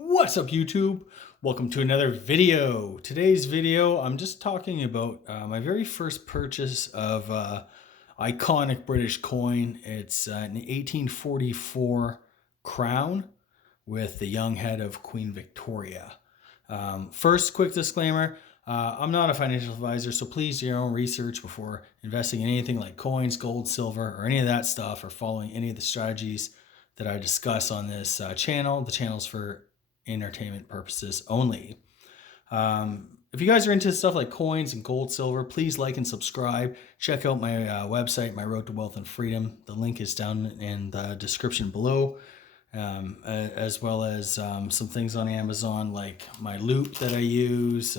What's up, YouTube? Welcome to another video. Today's video, I'm just talking about my very first purchase of iconic British coin. It's an 1844 crown with the young head of Queen Victoria. First, quick disclaimer. I'm not a financial advisor, so please do your own research before investing in anything like coins, gold, silver, or any of that stuff, or following any of the strategies that I discuss on this channel. The channel's for entertainment purposes only. If you guys are into stuff like coins and gold, silver, please like and subscribe. Check out my website, My Road to Wealth and Freedom. The link is down in the description below, as well as some things on Amazon like my loop that I use,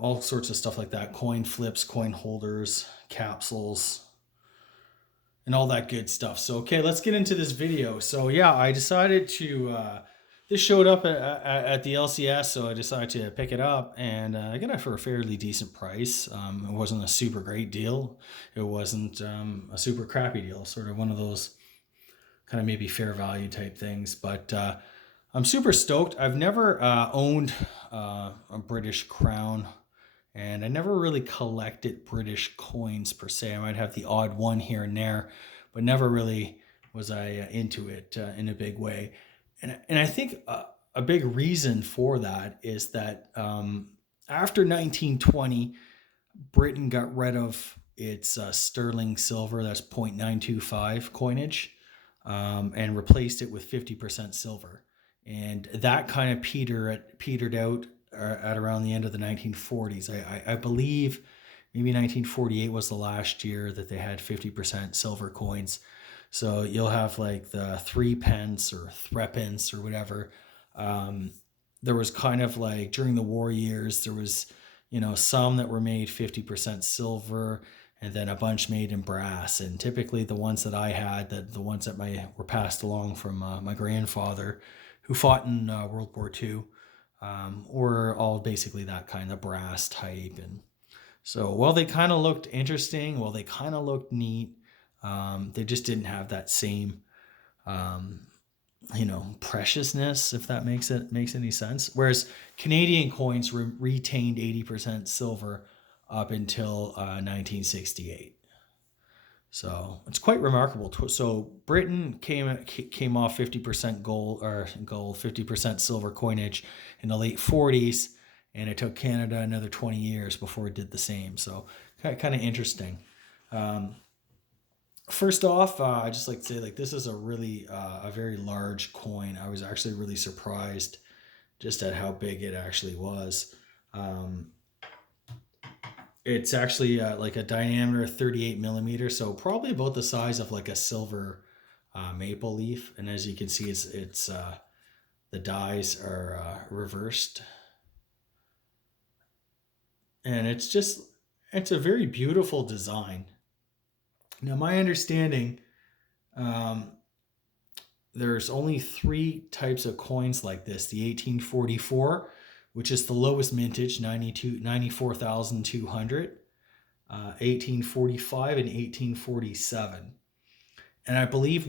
all sorts of stuff like that. Coin flips, coin holders, capsules, and all that good stuff. So, okay, let's get into this video. So yeah, I decided to, this showed up at the LCS, so I decided to pick it up, and I got it for a fairly decent price. It wasn't a super great deal. It wasn't a super crappy deal, sort of one of those kind of maybe fair value type things. But I'm super stoked. I've never owned a British crown, and I never really collected British coins per se. I might have the odd one here and there, but never really was I into it in a big way. And I think a big reason for that is that after 1920, Britain got rid of its sterling silver, that's 0.925 coinage, and replaced it with 50% silver. And that kind of petered out at around the end of the 1940s. I believe maybe 1948 was the last year that they had 50% silver coins. So you'll have like the three pence or threepence or whatever. There was kind of like during the war years, there was, some that were made 50% silver and then a bunch made in brass. And typically the ones that I had, the ones that were passed along from my grandfather who fought in World War II, were all basically that kind of brass type. And so while they kind of looked interesting, while they kind of looked neat, they just didn't have that same, preciousness, if that makes any sense. Whereas Canadian coins retained 80% silver up until 1968. So it's quite remarkable. So Britain came off 50% gold, 50% silver coinage in the late 40s, and it took Canada another 20 years before it did the same. So kind of interesting. First off, I just like to say this is a very large coin. I was actually really surprised just at how big it actually was. Um, it's actually like a diameter of 38 millimeters, so probably about the size of like a silver maple leaf. And as you can see, it's the dies are reversed, and it's a very beautiful design. Now, my understanding, um, there's only three types of coins like this: the 1844, which is the lowest mintage, 94,200, 1845, and 1847. And I believe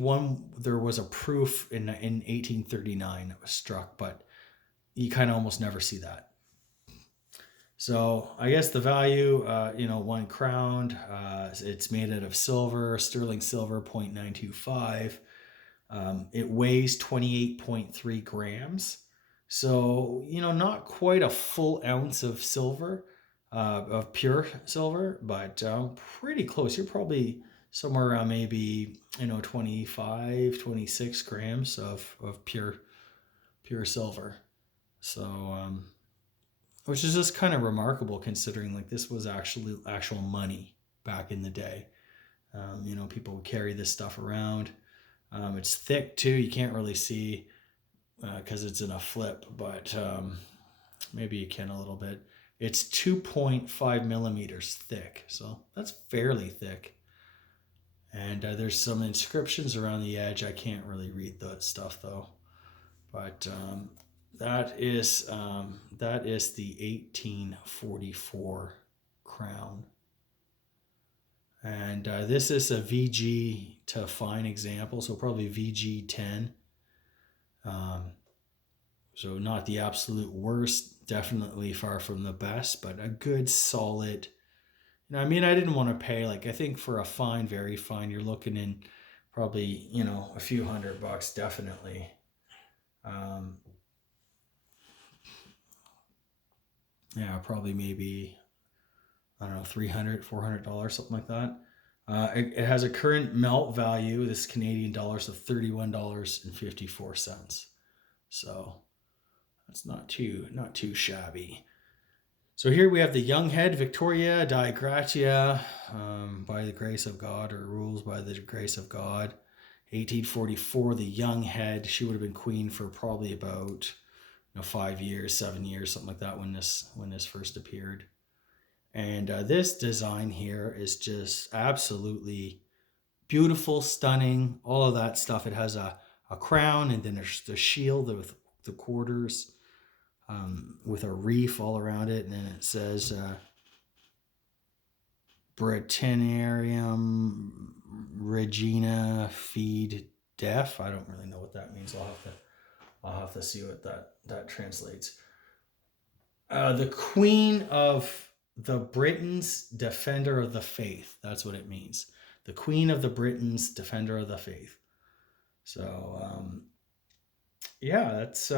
there was a proof in 1839 that was struck, but you kind of almost never see that. So I guess the value, one crown, it's made out of silver, sterling silver, 0.925. It weighs 28.3 grams. So, not quite a full ounce of silver, of pure silver, but pretty close. You're probably somewhere around maybe, 25, 26 grams of pure silver. So, which is just kind of remarkable considering this was actually actual money back in the day. People would carry this stuff around. It's thick too. You can't really see because it's in a flip, but maybe you can a little bit. It's 2.5 millimeters thick, so that's fairly thick. And there's some inscriptions around the edge. I can't really read that stuff though, but that is the 1844 crown. And this is a VG to fine example, so probably VG10. So not the absolute worst, definitely far from the best, but a good solid. I mean, I didn't want to pay, like, I think for a fine, very fine, you're looking in probably, a few $100, definitely. Yeah, probably maybe, I don't know, $300, $400, something like that. It has a current melt value, this Canadian dollars, of $31.54. So that's not too shabby. So here we have the young head, Victoria Dei Gratia, by the grace of God, or rules by the grace of God. 1844, the young head. She would have been queen for probably about 5 years, 7 years, something like that when this first appeared. And this design here is just absolutely beautiful, stunning, all of that stuff. It has a crown, and then there's the shield with the quarters, with a reef all around it. And then it says Britannium Regina Feed Def. I don't really know what that means. I'll have to see what that translates. The Queen of the Britons, Defender of the Faith. That's what it means. The Queen of the Britons, Defender of the Faith. So, yeah, that's...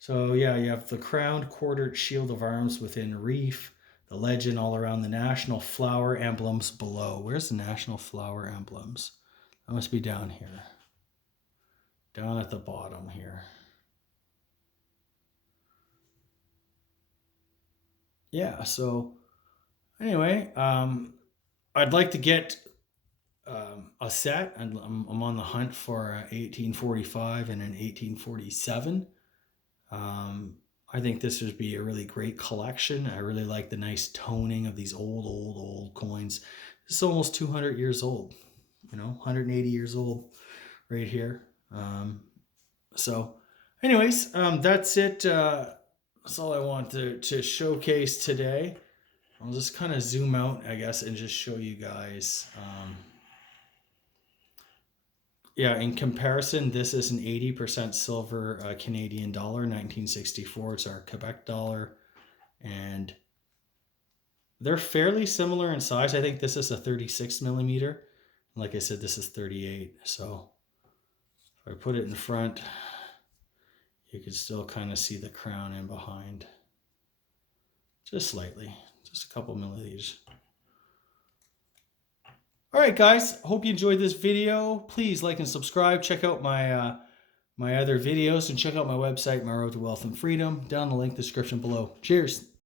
So, yeah, you have the crowned quartered shield of arms within reef, the legend all around, the national flower emblems below. Where's the national flower emblems? That must be down here. Down at the bottom here. Yeah, so anyway, I'd like to get a set, and I'm on the hunt for 1845 and an 1847. I think this would be a really great collection. I really like the nice toning of these old coins. This is almost 200 years old, 180 years old right here. So anyways, that's it. That's all I want to showcase today. I'll just kind of zoom out, I guess, and just show you guys. Yeah, in comparison, this is an 80% silver Canadian dollar, 1964. It's our Quebec dollar. And they're fairly similar in size. I think this is a 36 millimeter. Like I said, this is 38. So if I put it in front, you can still kind of see the crown in behind. Just slightly, just a couple milliliters. All right, guys, hope you enjoyed this video. Please like and subscribe. Check out my my other videos, and check out my website, My Road to Wealth and Freedom, down in the link description below. Cheers.